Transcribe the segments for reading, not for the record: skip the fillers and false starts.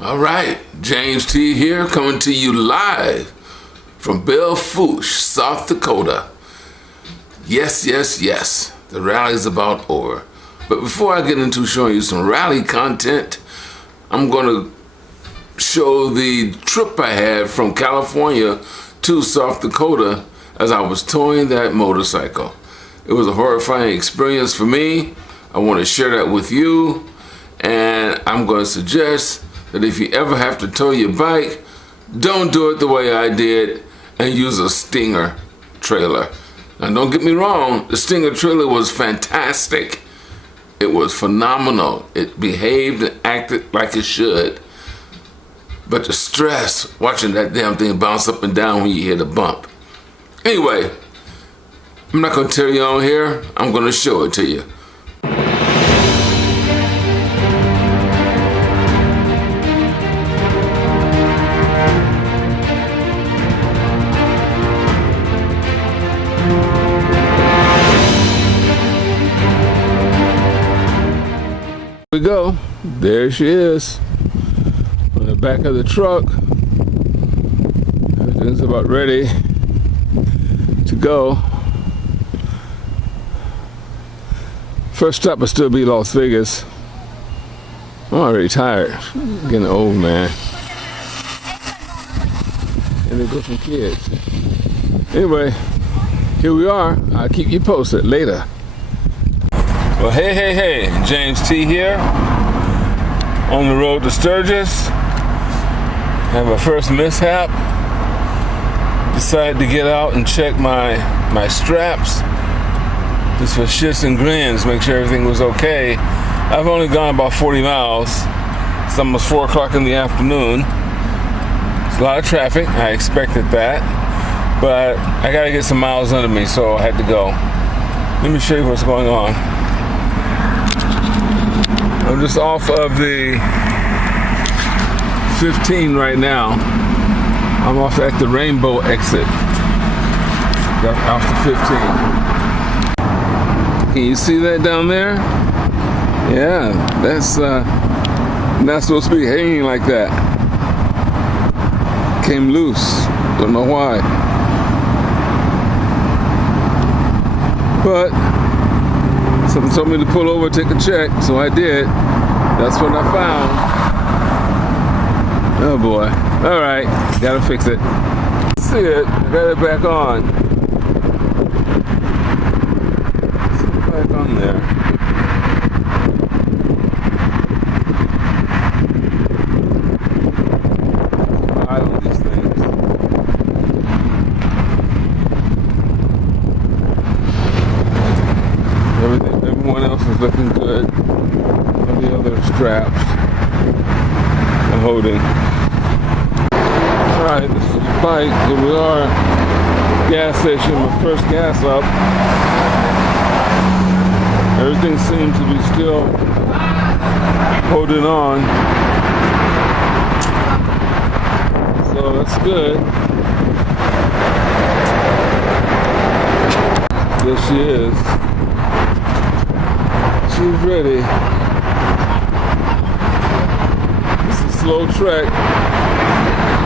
All right, James T here, coming to you live from Belle Fourche, South Dakota. Yes, the rally's about over. But before I get into showing you some rally content, I'm going to show the trip I had from California to South Dakota as I was towing that motorcycle. It was a horrifying experience for me. I want to share that with you, and I'm going to suggest that if you ever have to tow your bike, don't do it the way I did and use a Stinger trailer. Now don't get me wrong, the Stinger trailer was fantastic. It was phenomenal. It behaved and acted like it should. But the stress watching that damn thing bounce up and down when you hit a bump. Anyway, I'm not gonna tell you on here, I'm gonna show it to you. Here we go. There she is on the back of the truck. Everything's about ready to go. First stop will still be Las Vegas. I'm already tired. I'm getting old, man. And there go some kids. Anyway, here we are. I'll keep you posted later. Well, hey, James T here, on the road to Sturgis. Had my first mishap. Decided to get out and check my straps, just for shits and grins, make sure everything was okay. I've only gone about 40 miles. It's almost 4 o'clock in the afternoon. It's a lot of traffic, I expected that, but I gotta get some miles under me, so I had to go. Let me show you what's going on. I'm just off of the 15 right now. I'm off at the Rainbow exit. Off the 15. Can you see that down there? Yeah, that's not supposed to be hanging like that. Came loose. Don't know why. But something told me to pull over, take a check, so I did. That's what I found. Oh boy. Alright, gotta fix it. See it, got it back on. Back on there. I on these things. Everyone else is looking good on the other straps I'm holding. Alright, this is the bike. Here we are. Gas station, my first gas up. Everything seems to be still holding on. So that's good. There she is. She's ready. It's a slow trek.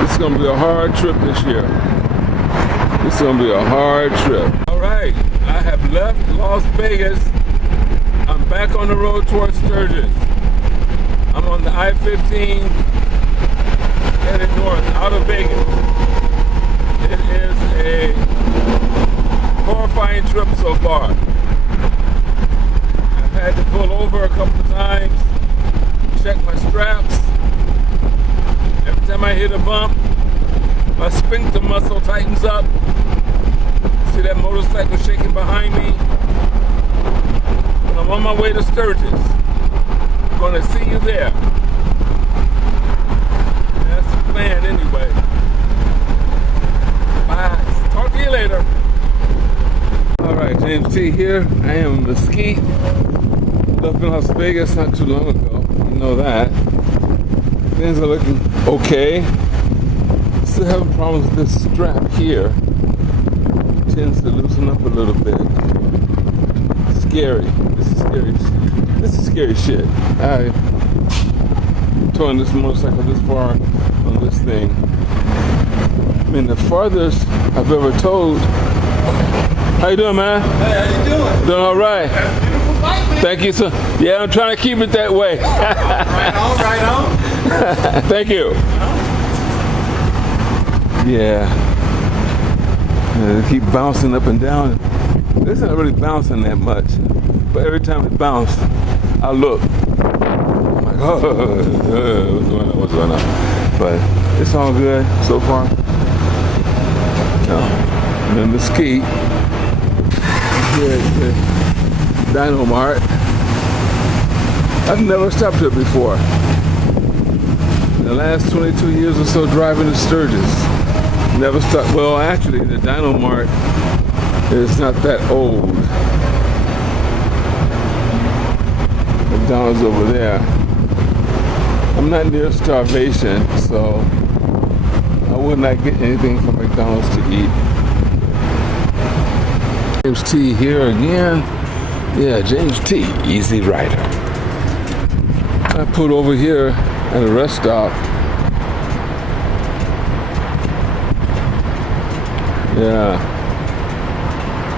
It's gonna be a hard trip this year. It's gonna be a hard trip. All right, I have left Las Vegas. I'm back on the road towards Sturgis. I'm on the I-15 headed north out of Vegas. It is a horrifying trip so far. Had to pull over a couple of times, check my straps. Every time I hit a bump, my sphincter muscle tightens up. See that motorcycle shaking behind me? I'm on my way to Sturgis. I'm gonna see you there. That's the plan anyway. Bye. Talk to you later. Alright, James T here. I am in Mesquite. Up in Las Vegas not too long ago. You know that. Things are looking okay. Still having problems with this strap here. It tends to loosen up a little bit. Scary. This is scary. This is scary shit. I towing this motorcycle this far on this thing. I mean, the farthest I've ever towed. How you doing, man? Hey, how you doing? Doing all right. That's a beautiful bike, man. Thank you, sir. Yeah, I'm trying to keep it that way. Right on, right on. Thank you. Yeah. They keep bouncing up and down. It's not really bouncing that much, but every time it bounces, I look. I'm like, oh, what's going on? But it's all good so far. And then the ski here at the Dino Mart. I've never stopped here before. In the last 22 years or so driving to Sturgis. Never stopped. Well, actually, the Dino Mart is not that old. McDonald's over there. I'm not near starvation, so I would not get anything from McDonald's to eat. James T here again. Yeah, James T, Easy Rider. I pulled over here at a rest stop. Yeah,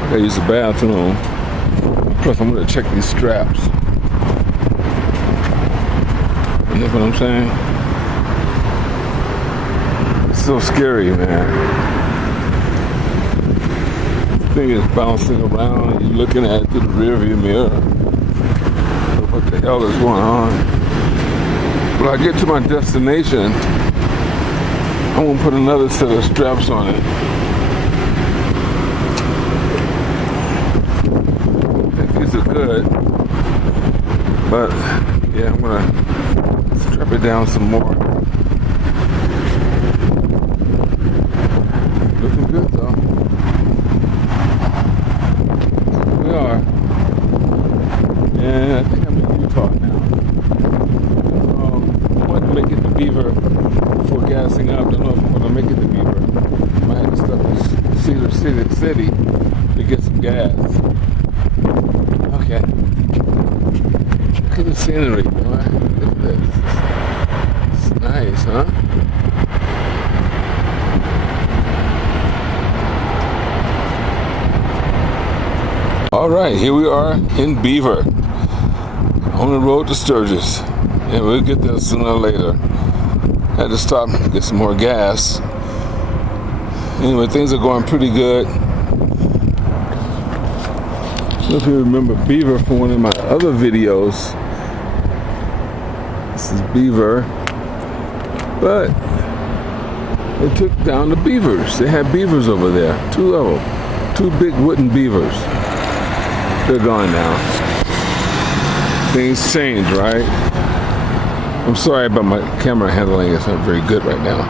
I gotta use the bathroom. Plus, I'm gonna check these straps. You know what I'm saying? It's so scary, man. The thing is bouncing around, and you're looking at it through the rearview mirror. What the hell is going on? When I get to my destination, I'm gonna put another set of straps on it. These are good, but yeah, I'm gonna strap it down some more. Looking good though. Here we are, and I think I'm in Utah now. I wanted to make it to Beaver before gassing up. Don't know if I'm gonna make it to Beaver. I might have to stop in Cedar City to get some gas. Okay. Look at the scenery, boy. Look at this. It's nice, huh? All right, here we are in Beaver, on the road to Sturgis. And we'll get there sooner or later. Had to stop and get some more gas. Anyway, things are going pretty good. I don't know if you remember Beaver from one of my other videos. This is Beaver. But they took down the beavers. They had beavers over there. 2 of them. 2 big wooden beavers. They're gone now. Things change, right? I'm sorry about my camera handling. It's not very good right now.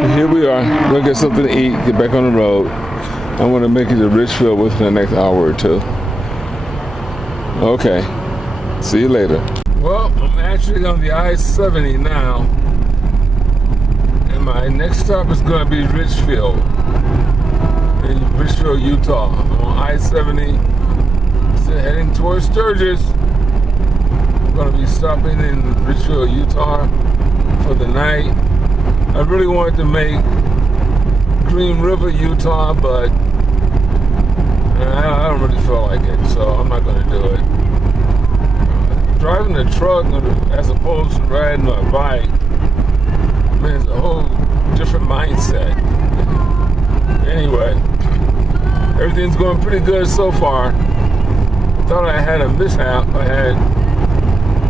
But here we are. We'll get something to eat, get back on the road. I want to make it to Richfield within the next hour or 2. Okay. See you later. Well, I'm actually on the I-70 now. And my next stop is going to be Richfield. In Richfield, Utah. I'm on I-70. So heading towards Sturgis. I'm going to be stopping in Richfield, Utah for the night. I really wanted to make Green River, Utah, but I don't really feel like it, so I'm not going to do it. Driving a truck as opposed to riding a bike, man, it's a whole different mindset. Anyway, everything's going pretty good so far. Thought I had a mishap. I had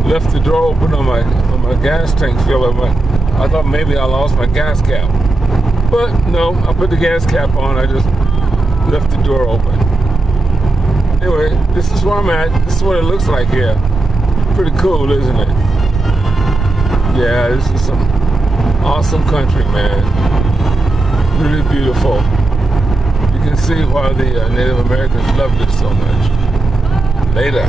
left the door open on my gas tank filler, but I thought maybe I lost my gas cap. But no, I put the gas cap on. I just left the door open. Anyway, this is where I'm at. This is what it looks like here. Pretty cool, isn't it? Yeah, this is some awesome country, man. Really beautiful. You can see why the Native Americans loved it so much. Later.